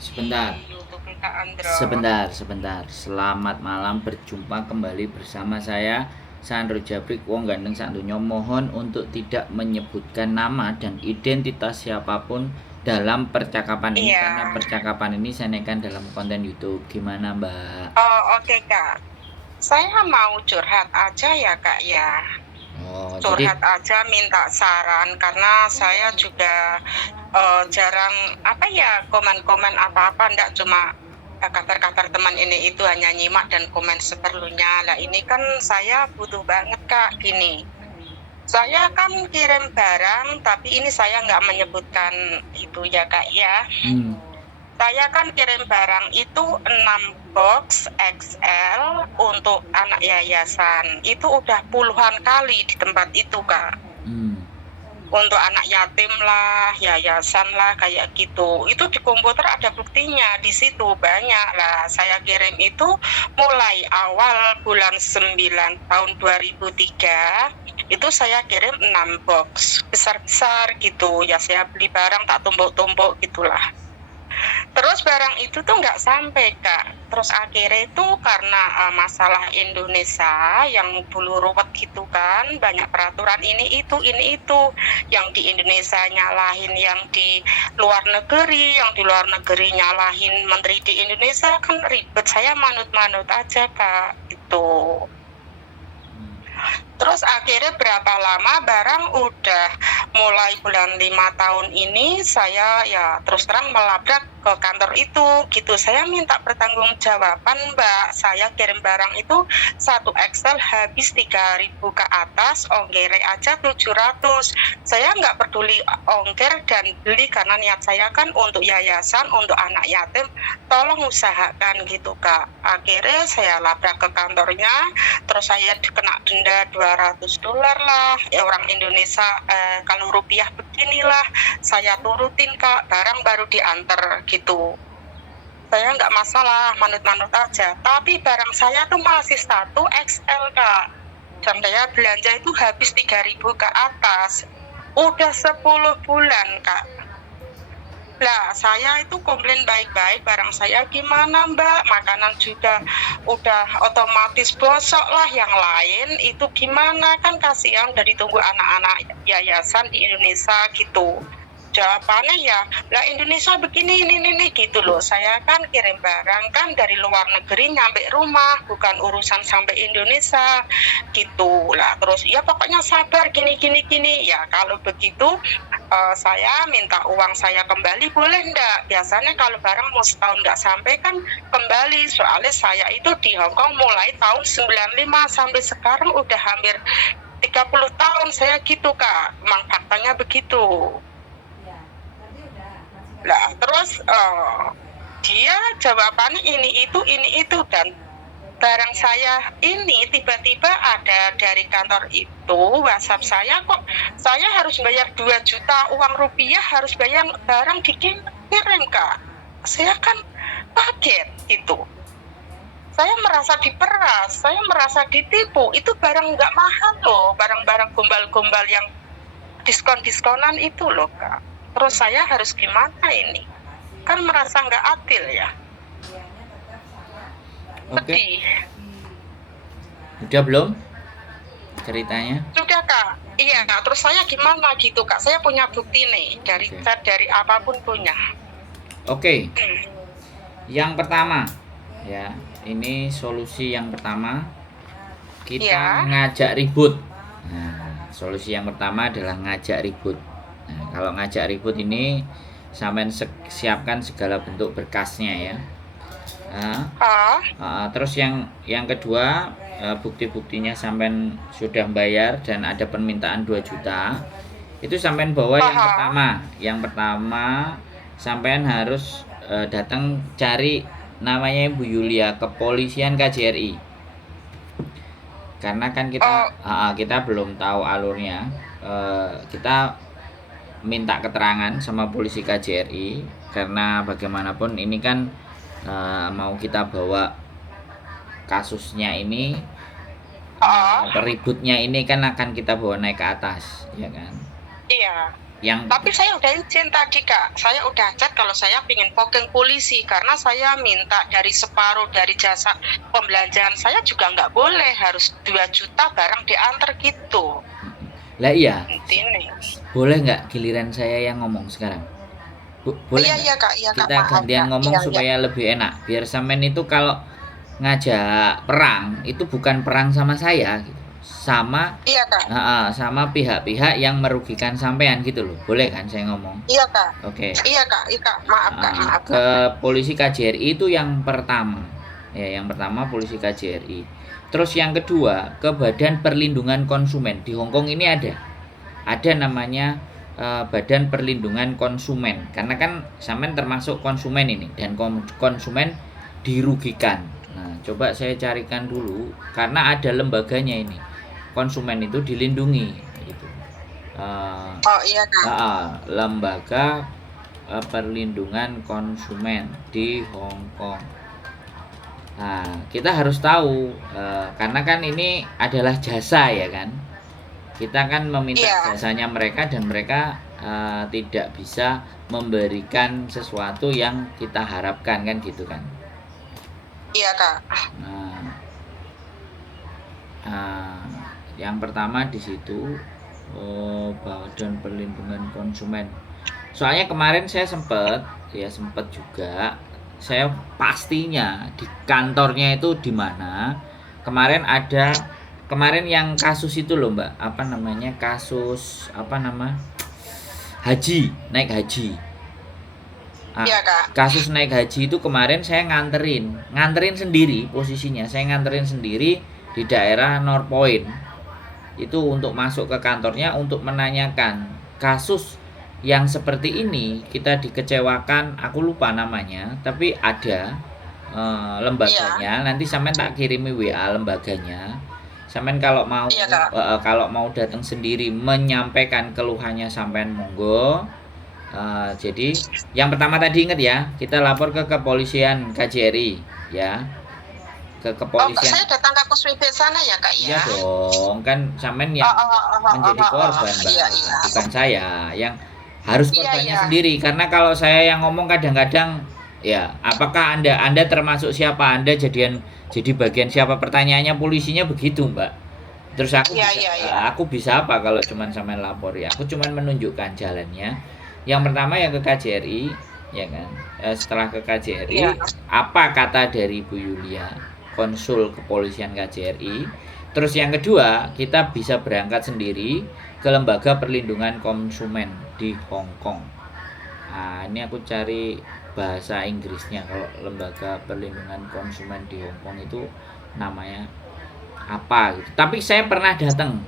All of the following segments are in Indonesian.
Sebentar, di YouTube Kak Andro. sebentar. Selamat malam, berjumpa kembali bersama saya Sandro Jabrik Wong Gandeng Santunyo. Mohon untuk tidak menyebutkan nama dan identitas siapapun dalam percakapan ini, karena Iya. percakapan ini saya naikkan dalam konten YouTube. Gimana, Mbak? Oh, oke Kak. Saya mau curhat aja ya Kak ya. Oh, jadi Curhat aja minta saran karena saya juga jarang apa ya komen-komen apa-apa, ndak cuma kata-kata teman ini itu hanya nyimak dan komen seperlunya. Lah ini kan saya butuh banget Kak, gini. Saya kan kirim barang, tapi ini saya nggak menyebutkan itu ya Kak ya. hmm, Saya kan kirim barang itu 6 box XL untuk anak yayasan. Itu udah puluhan kali di tempat itu Kak. hmm, Untuk anak yatim lah, yayasan lah, kayak gitu. Itu di komputer ada buktinya, di situ banyak lah. Saya kirim itu mulai awal bulan 9 tahun 2003, itu saya kirim 6 box, besar-besar gitu. Ya saya beli barang tak tumpuk-tumpuk gitulah. Terus barang itu tuh nggak sampai Kak. Terus akhirnya itu karena masalah Indonesia yang dulu ruwet gitu kan, banyak peraturan ini itu, yang di Indonesia nyalahin yang di luar negeri, yang di luar negeri nyalahin menteri di Indonesia, kan ribet. Saya manut-manut aja Kak, itu. Terus akhirnya berapa lama barang udah mulai bulan 5 tahun ini saya ya terus terang melabrak ke kantor itu gitu. Saya minta pertanggungjawaban Mbak. Saya kirim barang itu satu Excel habis 3.000 ke atas, ongkirnya aja 700. Saya nggak peduli ongkir dan beli karena niat saya kan untuk yayasan, untuk anak yatim. Tolong usahakan gitu Kak. Akhirnya saya labrak ke kantornya, terus saya kena denda $200 lah, ya orang Indonesia kalau rupiah beginilah, saya turutin Kak, barang baru diantar gitu. Saya nggak masalah, manut-manut aja, tapi barang saya tuh masih satu XL Kak, dan saya belanja itu habis 3.000 ke atas, udah 10 bulan Kak. Lah, saya itu komplain baik-baik, barang saya gimana Mbak, makanan juga udah otomatis bosok lah, yang lain itu gimana, kan kasihan dari tunggu anak-anak yayasan di Indonesia gitu. Jawabannya ya, lah Indonesia begini ini gitu loh. Saya kan kirim barang kan dari luar negeri nyampe rumah, bukan urusan sampai Indonesia gitu. Lah terus ya pokoknya sabar gini. Ya kalau begitu saya minta uang saya kembali boleh enggak? Biasanya kalau barang mau setahun nggak sampai kan kembali. Soalnya saya itu di Hong Kong mulai tahun 95 sampai sekarang udah hampir 30 tahun saya gitu Kak. Memang faktanya begitu. Lah terus dia jawabannya ini itu dan barang saya ini tiba-tiba ada dari kantor itu WhatsApp saya, kok saya harus bayar 2 juta uang rupiah, harus bayar barang dikirim Kak. Saya kan kaget itu. Saya merasa diperas, saya merasa ditipu. Itu barang nggak mahal loh, barang-barang gombal-gombal yang diskon-diskonan itu loh Kak. Terus saya harus gimana ini? Kan merasa nggak adil ya. oke. Sedih. Udah belum ceritanya? Sudah Kak. Iya Kak, terus saya gimana gitu Kak? Saya punya bukti nih, dari Oke. chat, dari apapun punya. Oke, yang pertama ya, ini solusi yang pertama, kita Ya. ngajak ribut. Nah, solusi yang pertama adalah ngajak ribut. Nah, kalau ngajak ribut ini sampean siapkan segala bentuk berkasnya ya. Terus yang kedua, bukti-buktinya sampean sudah bayar dan ada permintaan 2 juta. Itu sampean bawa yang pertama sampean harus datang cari namanya Bu Yulia, Kepolisian KJRI. Karena kan kita belum tahu alurnya. Kita minta keterangan sama polisi KJRI, karena bagaimanapun ini kan mau kita bawa kasusnya ini, ributnya ini kan akan kita bawa naik ke atas, ya kan? Iya. Yang Tapi saya udah izin tadi Kak, saya udah chat kalau saya pingin booking polisi karena saya minta dari separuh dari jasa pembelanjaan saya juga nggak boleh, harus 2 juta barang diantar gitu. lah iya, Intinya. boleh nggak giliran saya yang ngomong sekarang? Boleh Iya nggak? iya Kak, Kita maaf gantian Kak. ngomong Iya iya. supaya lebih enak. Biar sampean itu kalau ngajak perang itu bukan perang sama saya gitu. Sama Iya Kak. sama pihak-pihak yang merugikan sampean gitu loh. Boleh kan saya ngomong? Iya Kak. Oke. Iya Kak, iya Kak. Maaf Kak, maaf Ke Kak. polisi KJRI itu yang pertama. Ya, yang pertama polisi KJRI. Terus yang kedua ke Badan Perlindungan Konsumen. Di Hongkong ini ada namanya Badan Perlindungan Konsumen, karena kan sampean termasuk konsumen ini dan konsumen dirugikan. Nah, coba saya carikan dulu karena ada lembaganya ini. Konsumen itu dilindungi gitu. Oh iya Kak. Lembaga Perlindungan Konsumen di Hong Kong. Nah, kita harus tahu karena kan ini adalah jasa ya kan. Kita kan meminta Iya. jasanya mereka dan mereka tidak bisa memberikan sesuatu yang kita harapkan kan gitu kan. Iya Kak. Nah, yang pertama di situ Badan Perlindungan Konsumen. Soalnya kemarin saya sempat juga, saya pastinya di kantornya itu di mana. Kemarin yang kasus itu loh Mbak, apa namanya, kasus haji, naik haji. Iya Kak. Kasus naik haji itu kemarin saya nganterin sendiri, posisinya saya nganterin sendiri di daerah North Point. Itu untuk masuk ke kantornya untuk menanyakan kasus yang seperti ini, kita dikecewakan, aku lupa namanya, tapi ada lembaganya. Nanti sampean tak kirimi WA lembaganya. Sampean kalau mau datang sendiri menyampaikan keluhannya sampean monggo. Jadi yang pertama tadi ingat ya, kita lapor ke kepolisian KJRI ya. Ke kepolisian. Saya datang ke Kuswibe sana ya Kak ya. Iya dong, kan sampean yang menjadi korban, Mbak. Iya. Bukan saya yang harus korbannya sendiri. Karena kalau saya yang ngomong kadang-kadang ya, apakah Anda termasuk siapa? Anda jadi bagian siapa? Pertanyaannya polisinya begitu, Mbak. Terus aku bisa apa kalau cuman sampean lapor ya? Aku cuman menunjukkan jalannya. Yang pertama yang ke KJRI, ya kan? Setelah ke KJRI, apa kata dari Bu Yulia, konsul kepolisian KJRI. Terus yang kedua, kita bisa berangkat sendiri ke Lembaga Perlindungan Konsumen di Hong Kong. Nah, ini aku cari bahasa Inggrisnya. Kalau Lembaga Perlindungan Konsumen di Hong Kong itu namanya apa gitu. Tapi saya pernah datang.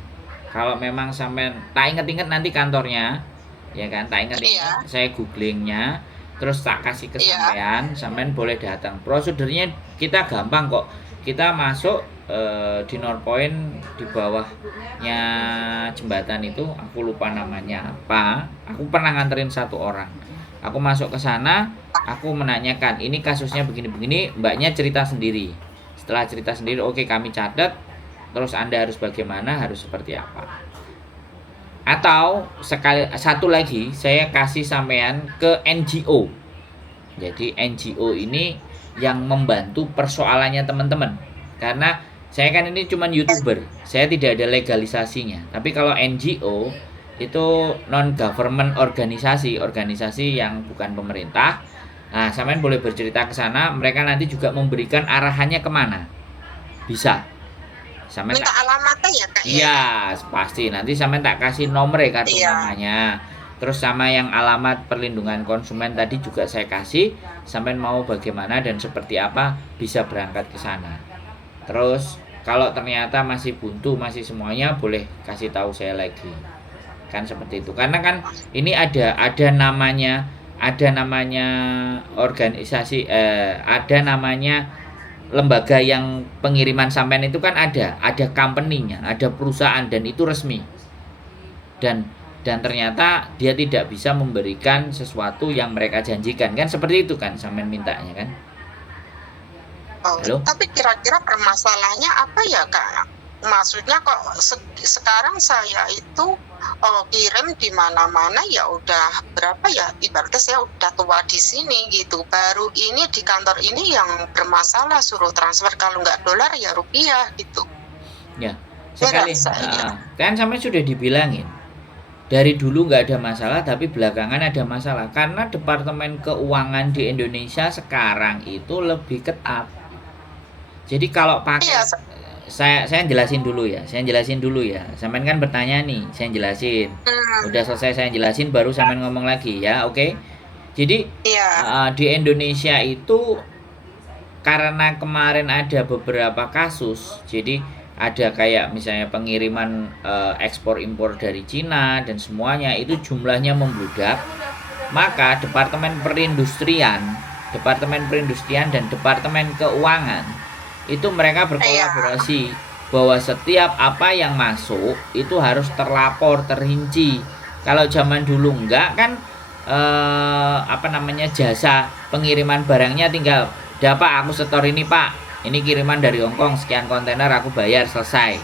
Kalau memang sampai tak ingat-ingat nanti kantornya, ya kan, tak ingat-ingat. Saya googlingnya, terus tak kasih ke sampean boleh datang. Prosedurnya kita gampang kok. Kita masuk di North Point, di bawahnya jembatan itu, aku lupa namanya apa. Aku pernah nganterin satu orang. Aku masuk ke sana, aku menanyakan, ini kasusnya begini-begini, mbaknya cerita sendiri. Setelah cerita sendiri, oke, kami catat. Terus Anda harus bagaimana, harus seperti apa. Atau satu lagi, saya kasih sampean ke NGO. Jadi NGO ini yang membantu persoalannya teman-teman. Karena saya kan ini cuma YouTuber, saya tidak ada legalisasinya. Tapi kalau NGO itu non government organisasi yang bukan pemerintah. Nah, sampean boleh bercerita ke sana, mereka nanti juga memberikan arahannya kemana. Bisa. Minta alamatnya ya Kak? Iya, pasti. Nanti sampean tak kasih nomor kartu namanya. Terus sama yang alamat perlindungan konsumen tadi juga saya kasih. Sampean mau bagaimana dan seperti apa, bisa berangkat ke sana. Terus kalau ternyata masih buntu, masih semuanya, boleh kasih tahu saya lagi. Kan seperti itu. Karena kan ini ada namanya organisasi, ada namanya lembaga yang pengiriman sampean itu kan ada company-nya, ada perusahaan, dan itu resmi. Dan ternyata dia tidak bisa memberikan sesuatu yang mereka janjikan, kan seperti itu kan sampean mintanya kan. Halo? Tapi kira-kira permasalahannya apa ya Kak? maksudnya kok sekarang saya itu kirim di mana-mana ya udah berapa ya, ibaratnya saya udah tua di sini gitu. Baru ini di kantor ini yang bermasalah suruh transfer, kalau nggak dolar ya rupiah gitu. Ya, Ya sekali. nggak saya. Kan sampai sudah dibilangin. Dari dulu nggak ada masalah, tapi belakangan ada masalah. Karena Departemen Keuangan di Indonesia sekarang itu lebih ketat. Jadi kalau pakai, Iya, saya jelasin dulu ya. Sampean kan bertanya nih, saya jelasin. Udah selesai saya jelasin, baru sampean ngomong lagi ya, oke? Jadi iya, di Indonesia itu karena kemarin ada beberapa kasus, jadi ada kayak misalnya pengiriman ekspor impor dari Cina dan semuanya itu jumlahnya membludak, maka Departemen Perindustrian dan Departemen Keuangan itu mereka berkolaborasi bahwa setiap apa yang masuk itu harus terlapor, terrinci. Kalau zaman dulu enggak kan jasa pengiriman barangnya tinggal, "Dah Pak, aku setor ini Pak. Ini kiriman dari Hongkong sekian kontainer, aku bayar, selesai."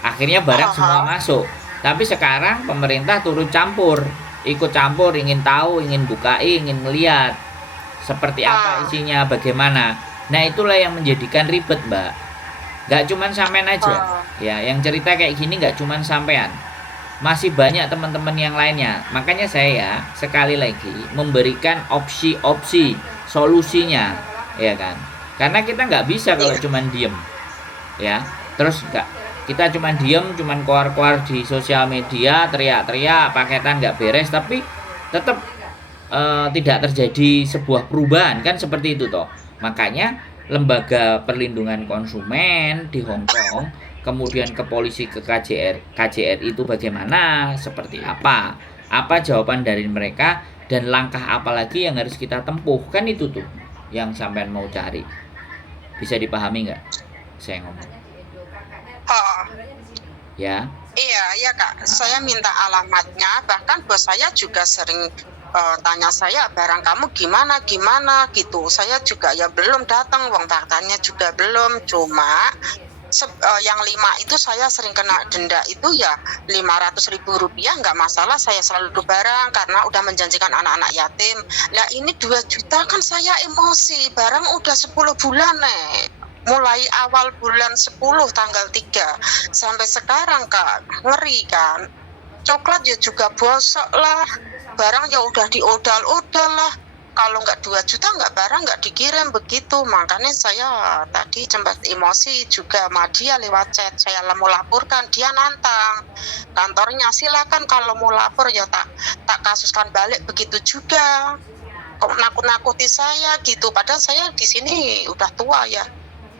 Akhirnya barang semua masuk. Tapi sekarang pemerintah turut campur, ikut campur, ingin tahu, ingin bukai, ingin melihat seperti apa isinya, bagaimana. Nah, itulah yang menjadikan ribet, Mbak. Gak cuman sampean aja. Ya, yang cerita kayak gini gak cuman sampean. Masih banyak teman-teman yang lainnya. Makanya saya sekali lagi memberikan opsi-opsi solusinya, ya kan? Karena kita nggak bisa kalau cuman diem, ya. Terus kita cuman diem, cuman keluar-keluar di sosial media, teriak-teriak, paketan nggak beres, tapi tetap tidak terjadi sebuah perubahan, kan seperti itu toh. Makanya lembaga perlindungan konsumen di Hong Kong, kemudian ke polisi, ke KJR itu bagaimana, seperti apa jawaban dari mereka, dan langkah apa lagi yang harus kita tempuh, kan itu tuh yang sampean mau cari. Bisa dipahami nggak saya ngomong? Ya. Iya Kak, saya minta alamatnya, bahkan bos saya juga sering tanya saya, "Barang kamu gimana gitu." Saya juga ya belum datang, wong datanya juga belum. Cuma yang 5 itu saya sering kena denda itu ya 500.000 rupiah, nggak masalah, saya selalu barang karena udah menjanjikan anak-anak yatim. Nah ini 2 juta kan saya emosi, barang udah 10 bulan mulai awal bulan 10 tanggal 3 sampai sekarang Kak, ngeri kan. Coklat ya juga bosok lah, barang ya udah diodal-odal lah. Kalau nggak 2 juta barang nggak dikirim begitu. Makanya saya tadi sempat emosi juga sama dia lewat chat. Saya mau laporkan, dia nantang kantornya, "Silakan kalau mau lapor ya tak kasuskan balik." Begitu juga, kok nakut-nakuti saya gitu. Padahal saya di sini udah tua ya,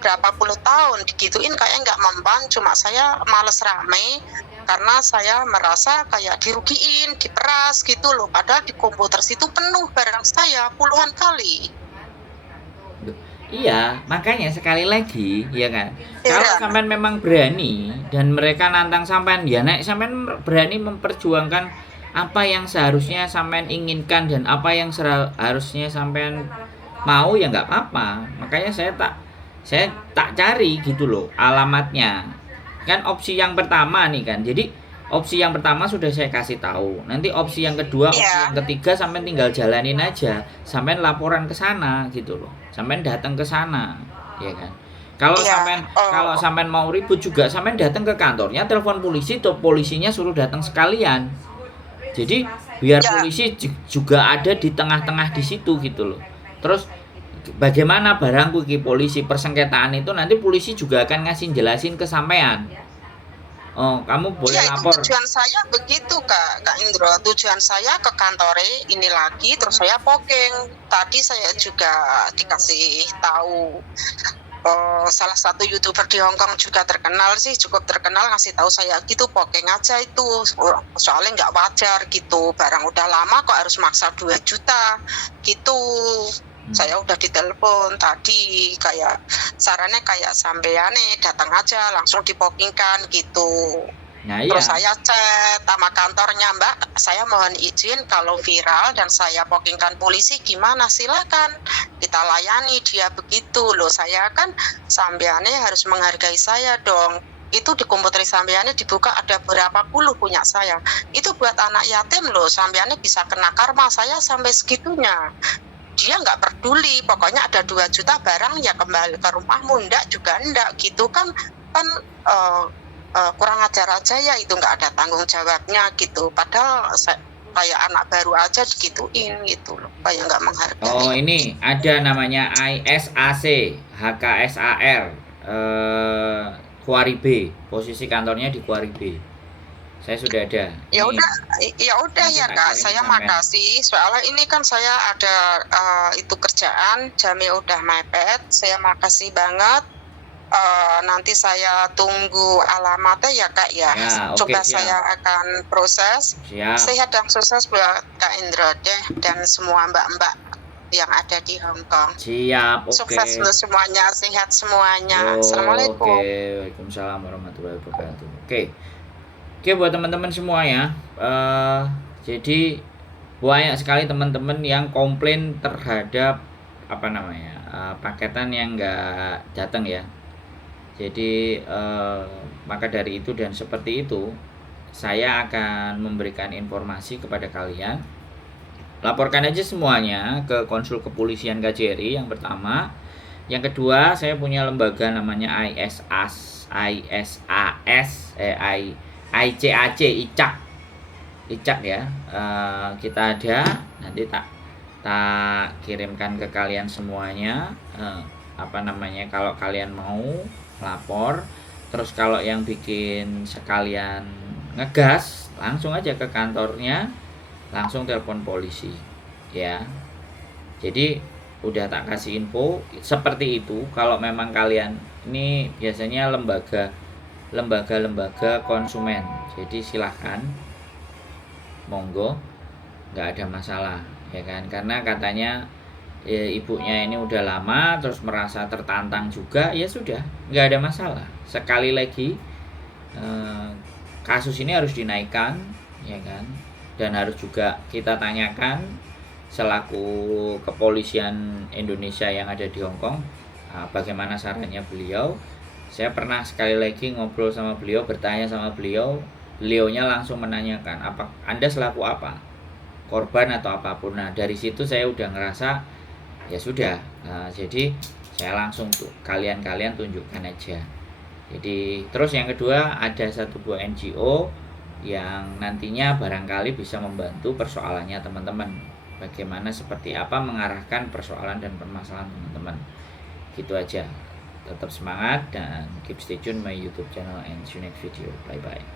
berapa puluh tahun, digituin kayak nggak mempan. Cuma saya males rame karena saya merasa kayak dirugiin, diperas gitu loh. Padahal di komputer situ penuh barang saya puluhan kali. Iya, makanya sekali lagi, ya kan. Kalau sampean memang berani dan mereka nantang sampean, ya naik sampean berani memperjuangkan apa yang seharusnya sampean inginkan dan apa yang harusnya sampean mau, ya nggak apa-apa. Makanya saya tak cari gitu loh alamatnya. Kan opsi yang pertama nih kan. Jadi opsi yang pertama sudah saya kasih tahu. Nanti opsi yang kedua, opsi yang ketiga sampean tinggal jalanin aja. Sampean laporan ke sana gitu loh. Sampean datang ke sana, ya kan. Kalau sampean mau ribut juga, sampean datang ke kantornya, telepon polisi, tuh polisinya suruh datang sekalian. Jadi biar polisi juga ada di tengah-tengah di situ gitu loh. Terus bagaimana barangku ke polisi, persengketaan itu nanti polisi juga akan jelasin ke sampean. Oh, kamu boleh lapor. Tujuan saya begitu Kak Indro. Tujuan saya ke kantor ini lagi, terus saya poking. Tadi saya juga dikasih tahu salah satu YouTuber di Hongkong juga terkenal sih, cukup terkenal, ngasih tahu saya gitu, poking aja itu. Soalnya nggak wajar gitu. Barang udah lama kok harus maksa 2 juta gitu. Saya udah ditelepon tadi, kayak sarannya kayak sampeane datang aja langsung dipokingkan gitu. Nah, iya. Terus saya chat sama kantornya, "Mbak, saya mohon izin kalau viral dan saya pokingkan polisi gimana, silakan kita layani dia." Begitu loh, saya kan sampeane harus menghargai saya dong. itu di komputer sampeannya dibuka ada berapa puluh punya saya. Itu buat anak yatim loh, sampeannya bisa kena karma. Saya sampai segitunya. Dia nggak peduli, pokoknya ada 2 juta barang ya kembali ke rumahmu, ndak juga ndak gitu kan kurang ajar aja ya, itu nggak ada tanggung jawabnya gitu. Padahal kayak anak baru aja digituin gitu loh, kayak nggak menghargai. Oh, ini ada namanya ISAC, HKSAR, Kuari B. Posisi kantornya di Kuari B. Saya sudah ada. Ya Ini udah nanti ya tak Kak, kirim saya sampean. makasih. Soalnya ini kan saya ada itu kerjaan, jamnya udah mepet. Saya makasih banget. Nanti saya tunggu alamatnya ya Kak ya. Ya, oke, Coba siap. saya akan proses. Siap. Sehat dan sukses buat Kak Indra deh dan semua mbak-mbak yang ada di Hong Kong. Siap, oke. Sukses untuk semuanya, sehat semuanya. Oke, Assalamualaikum. Waalaikumsalam warahmatullahi wabarakatuh. Oke, buat teman-teman semua ya. Jadi banyak sekali teman-teman yang komplain terhadap apa namanya paketan yang nggak datang ya. Jadi maka dari itu dan seperti itu saya akan memberikan informasi kepada kalian. Laporkan aja semuanya ke konsul kepolisian KJRI yang pertama. Yang kedua, saya punya lembaga namanya ICAC, ICAC ya. Kita ada, nanti tak kirimkan ke kalian semuanya. Kalau kalian mau lapor, terus kalau yang bikin sekalian ngegas, langsung aja ke kantornya, langsung telepon polisi ya. Jadi udah tak kasih info seperti itu. Kalau memang kalian ini biasanya lembaga konsumen, jadi silahkan monggo, nggak ada masalah ya kan, karena katanya ibunya ini udah lama terus merasa tertantang juga, ya sudah, nggak ada masalah. Sekali lagi kasus ini harus dinaikkan ya kan, dan harus juga kita tanyakan selaku kepolisian Indonesia yang ada di Hong Kong, bagaimana sarannya beliau. Saya pernah sekali lagi ngobrol sama beliau, bertanya sama beliaunya langsung menanyakan, apa Anda selaku apa, korban atau apapun. Nah dari situ saya udah ngerasa ya sudah, jadi saya langsung tuh kalian tunjukkan aja. Jadi terus yang kedua, ada satu buah NGO yang nantinya barangkali bisa membantu persoalannya teman-teman, bagaimana seperti apa mengarahkan persoalan dan permasalahan teman-teman. Gitu aja, tetap semangat dan keep stay tune my YouTube channel and see you next video. Bye bye.